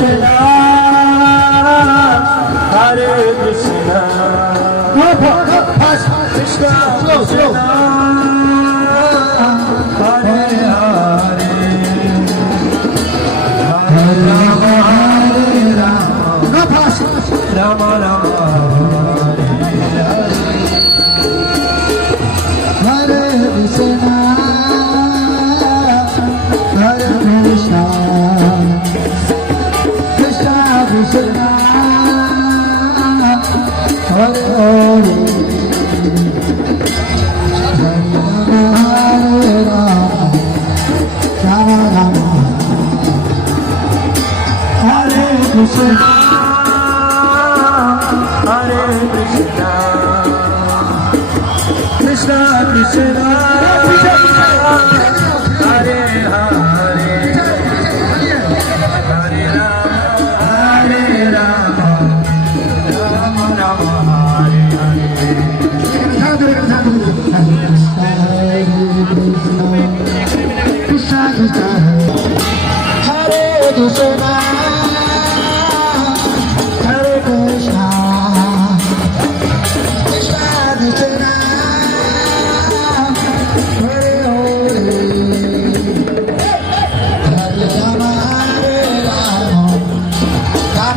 Krishna, Hare Krishna, Krishna Krishna, Hare Hare, Hare Rama, Rama Rama, Hare Krishna, Hare Krishna, Krishna Krishna, Hare Hare, Hare Rama, Rama Rama, Hare Krishna, Hare Krishna, Krishna Krishna, Hare Hare, Hare Rama, Rama Rama, Hare Hare. Krishna Krishna, Hare Krishna.